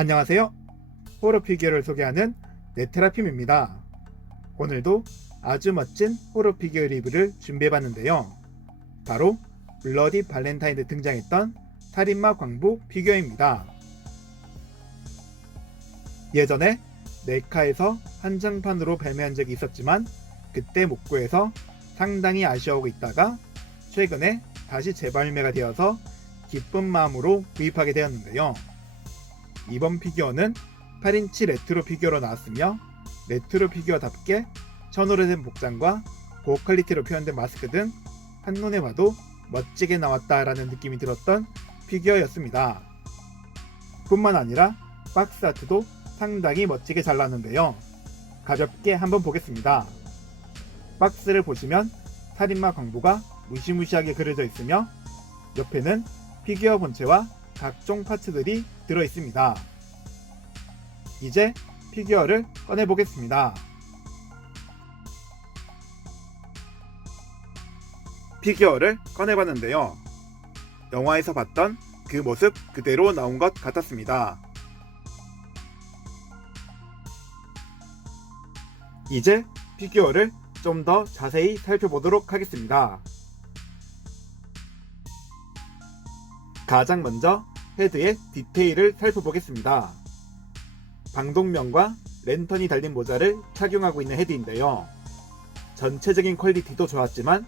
안녕하세요. 호러 피규어를 소개하는 네테라핌입니다. 오늘도 아주 멋진 호러 피규어 리뷰를 준비해봤는데요. 바로 블러디 발렌타인에 등장했던 살인마 광부 피규어입니다. 예전에 네카에서 한정판으로 발매한 적이 있었지만 그때 못 구해서 상당히 아쉬워하고 있다가 최근에 다시 재발매가 되어서 기쁜 마음으로 구입하게 되었는데요. 이번 피규어는 8인치 레트로 피규어로 나왔으며 레트로 피규어답게 천오래된 복장과 고퀄리티로 표현된 마스크 등 한눈에 봐도 멋지게 나왔다라는 느낌이 들었던 피규어였습니다. 뿐만 아니라 박스 아트도 상당히 멋지게 잘 나왔는데요. 가볍게 한번 보겠습니다. 박스를 보시면 살인마 광부가 무시무시하게 그려져 있으며 옆에는 피규어 본체와 각종 파츠들이 들어있습니다. 이제 피규어를 꺼내보겠습니다. 피규어를 꺼내봤는데요. 영화에서 봤던 그 모습 그대로 나온 것 같았습니다. 이제 피규어를 좀 더 자세히 살펴보도록 하겠습니다. 가장 먼저 헤드의 디테일을 살펴보겠습니다. 방독면과 랜턴이 달린 모자를 착용하고 있는 헤드인데요. 전체적인 퀄리티도 좋았지만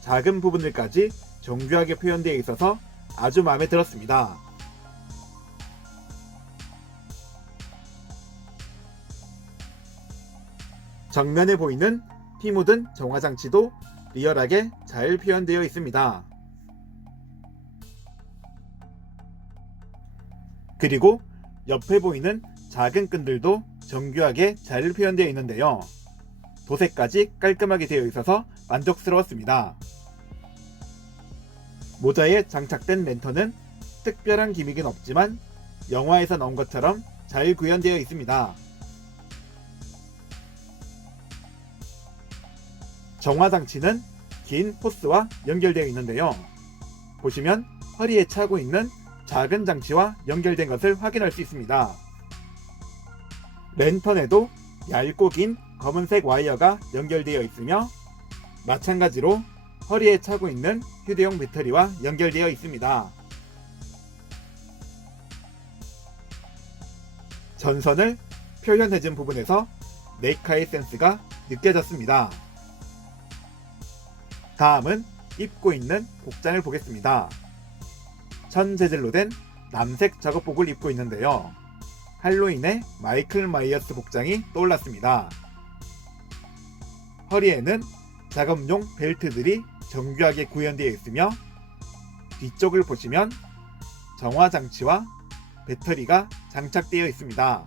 작은 부분들까지 정교하게 표현되어 있어서 아주 마음에 들었습니다. 정면에 보이는 피 묻은 정화장치도 리얼하게 잘 표현되어 있습니다. 그리고 옆에 보이는 작은 끈들도 정교하게 잘 표현되어 있는데요. 도색까지 깔끔하게 되어 있어서 만족스러웠습니다. 모자에 장착된 랜턴은 특별한 기믹은 없지만 영화에서 나온 것처럼 잘 구현되어 있습니다. 정화장치는 긴 호스와 연결되어 있는데요. 보시면 허리에 차고 있는 작은 장치와 연결된 것을 확인할 수 있습니다. 랜턴에도 얇고 긴 검은색 와이어가 연결되어 있으며 마찬가지로 허리에 차고 있는 휴대용 배터리와 연결되어 있습니다. 전선을 표현해준 부분에서 네카의 센스가 느껴졌습니다. 다음은 입고 있는 복장을 보겠습니다. 천 재질로 된 남색 작업복을 입고 있는데요. 할로윈의 마이클 마이어스 복장이 떠올랐습니다. 허리에는 작업용 벨트들이 정교하게 구현되어 있으며 뒤쪽을 보시면 정화장치와 배터리가 장착되어 있습니다.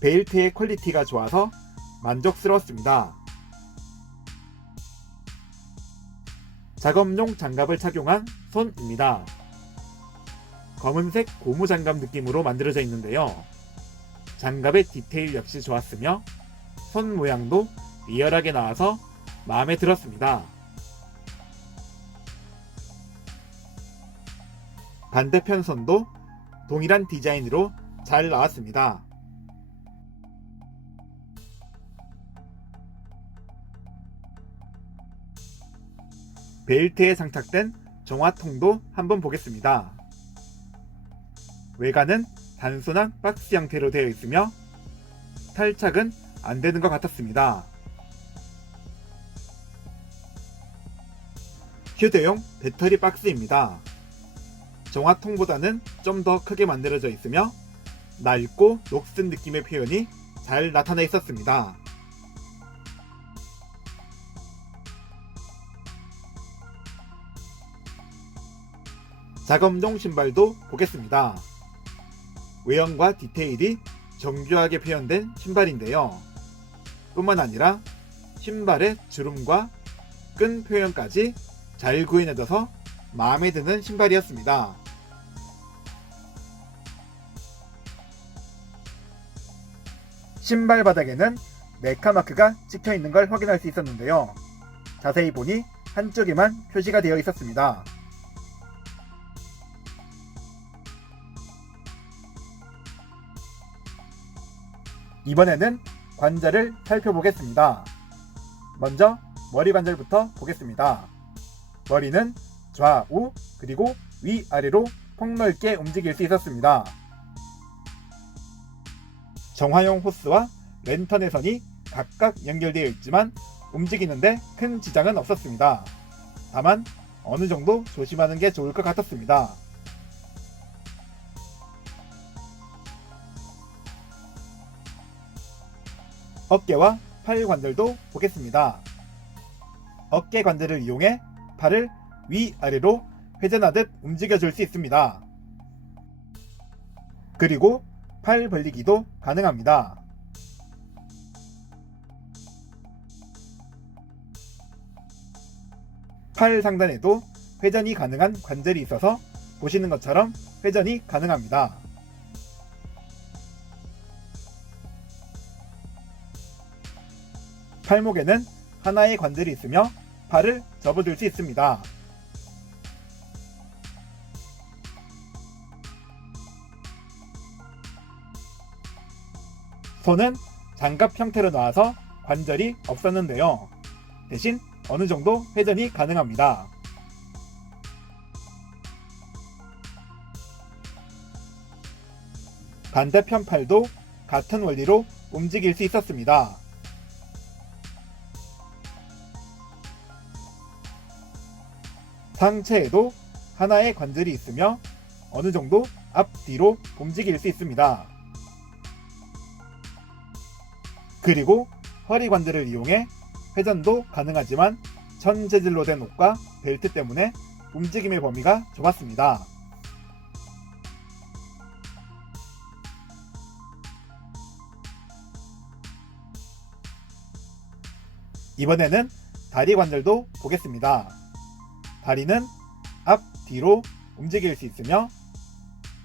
벨트의 퀄리티가 좋아서 만족스러웠습니다. 작업용 장갑을 착용한 손입니다. 검은색 고무 장갑 느낌으로 만들어져 있는데요. 장갑의 디테일 역시 좋았으며 손 모양도 리얼하게 나와서 마음에 들었습니다. 반대편 손도 동일한 디자인으로 잘 나왔습니다. 벨트에 장착된 정화통도 한번 보겠습니다. 외관은 단순한 박스 형태로 되어 있으며 탈착은 안 되는 것 같았습니다. 휴대용 배터리 박스입니다. 정화통보다는 좀 더 크게 만들어져 있으며 낡고 녹슨 느낌의 표현이 잘 나타나 있었습니다. 작업용 신발도 보겠습니다. 외형과 디테일이 정교하게 표현된 신발인데요. 뿐만 아니라 신발의 주름과 끈 표현까지 잘 구현해져서 마음에 드는 신발이었습니다. 신발 바닥에는 네카 마크가 찍혀 있는 걸 확인할 수 있었는데요. 자세히 보니 한쪽에만 표시가 되어 있었습니다. 이번에는 관절을 살펴보겠습니다. 먼저 머리 관절부터 보겠습니다. 머리는 좌우 그리고 위아래로 폭넓게 움직일 수 있었습니다. 정화용 호스와 랜턴의 선이 각각 연결되어 있지만 움직이는데 큰 지장은 없었습니다. 다만 어느 정도 조심하는 게 좋을 것 같았습니다. 어깨와 팔 관절도 보겠습니다. 어깨 관절을 이용해 팔을 위아래로 회전하듯 움직여줄 수 있습니다. 그리고 팔 벌리기도 가능합니다. 팔 상단에도 회전이 가능한 관절이 있어서 보시는 것처럼 회전이 가능합니다. 팔목에는 하나의 관절이 있으며 팔을 접어줄 수 있습니다. 손은 장갑 형태로 나와서 관절이 없었는데요. 대신 어느 정도 회전이 가능합니다. 반대편 팔도 같은 원리로 움직일 수 있었습니다. 상체에도 하나의 관절이 있으며 어느 정도 앞뒤로 움직일 수 있습니다. 그리고 허리 관절을 이용해 회전도 가능하지만 천 재질로 된 옷과 벨트 때문에 움직임의 범위가 좁았습니다. 이번에는 다리 관절도 보겠습니다. 다리는 앞, 뒤로 움직일 수 있으며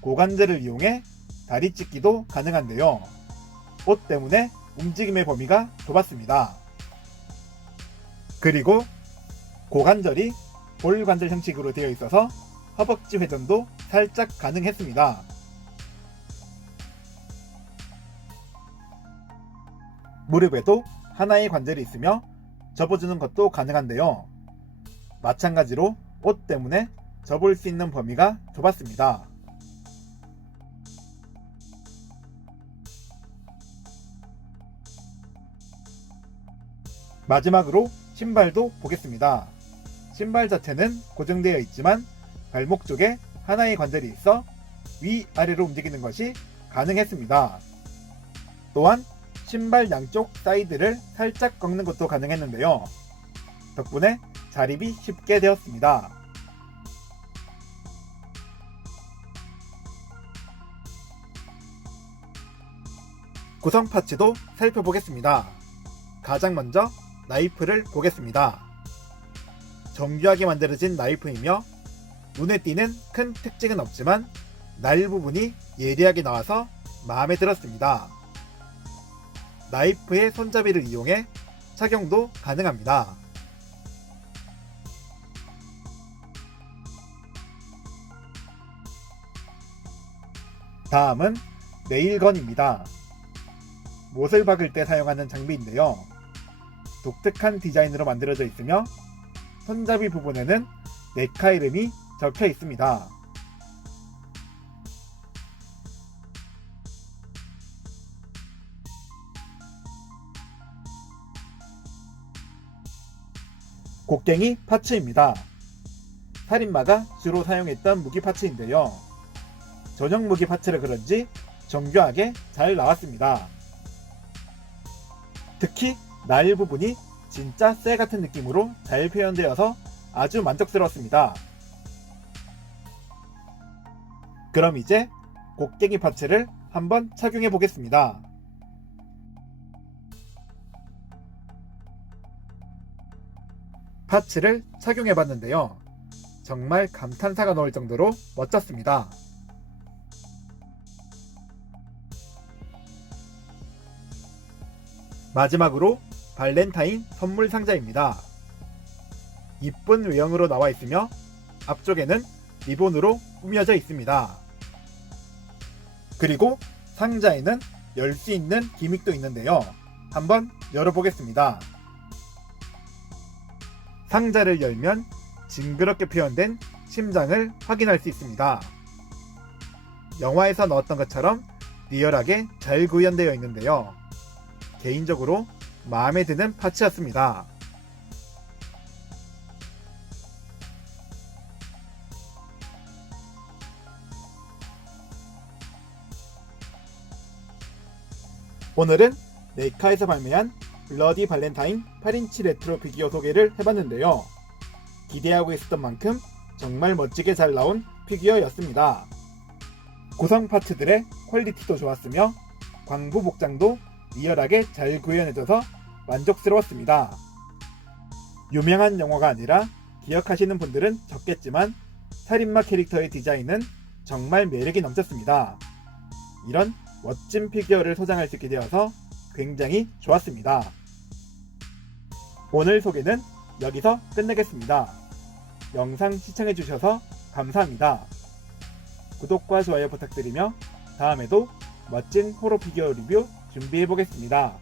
고관절을 이용해 다리 찢기도 가능한데요. 옷 때문에 움직임의 범위가 좁았습니다. 그리고 고관절이 볼관절 형식으로 되어 있어서 허벅지 회전도 살짝 가능했습니다. 무릎에도 하나의 관절이 있으며 접어주는 것도 가능한데요. 마찬가지로 옷 때문에 접을 수 있는 범위가 좁았습니다. 마지막으로 신발도 보겠습니다. 신발 자체는 고정되어 있지만 발목 쪽에 하나의 관절이 있어 위아래로 움직이는 것이 가능했습니다. 또한 신발 양쪽 사이드를 살짝 꺾는 것도 가능했는데요. 덕분에 자립이 쉽게 되었습니다. 구성 파츠도 살펴보겠습니다. 가장 먼저 나이프를 보겠습니다. 정교하게 만들어진 나이프이며 눈에 띄는 큰 특징은 없지만 날 부분이 예리하게 나와서 마음에 들었습니다. 나이프의 손잡이를 이용해 착용도 가능합니다. 다음은 네일건입니다. 못을 박을 때 사용하는 장비인데요. 독특한 디자인으로 만들어져 있으며 손잡이 부분에는 네카 이름이 적혀 있습니다. 곡괭이 파츠입니다. 살인마가 주로 사용했던 무기 파츠인데요. 전용 무기 파츠라 그런지 정교하게 잘 나왔습니다. 특히 날 부분이 진짜 쇠 같은 느낌으로 잘 표현되어서 아주 만족스러웠습니다. 그럼 이제 곡괭이 파츠를 한번 착용해 보겠습니다. 파츠를 착용해 봤는데요. 정말 감탄사가 나올 정도로 멋졌습니다. 마지막으로 발렌타인 선물 상자입니다. 이쁜 외형으로 나와 있으며 앞쪽에는 리본으로 꾸며져 있습니다. 그리고 상자에는 열 수 있는 기믹도 있는데요. 한번 열어보겠습니다. 상자를 열면 징그럽게 표현된 심장을 확인할 수 있습니다. 영화에서 넣었던 것처럼 리얼하게 잘 구현되어 있는데요. 개인적으로 마음에 드는 파츠였습니다. 오늘은 네이카에서 발매한 블러디 발렌타인 8인치 레트로 피규어 소개를 해봤는데요. 기대하고 있었던 만큼 정말 멋지게 잘 나온 피규어였습니다. 구성 파츠들의 퀄리티도 좋았으며 광부 복장도 리얼하게 잘 구현해져서 만족스러웠습니다. 유명한 영화가 아니라 기억하시는 분들은 적겠지만 살인마 캐릭터의 디자인은 정말 매력이 넘쳤습니다. 이런 멋진 피규어를 소장할 수 있게 되어서 굉장히 좋았습니다. 오늘 소개는 여기서 끝내겠습니다. 영상 시청해주셔서 감사합니다. 구독과 좋아요 부탁드리며 다음에도 멋진 호러 피규어 리뷰 준비해보겠습니다.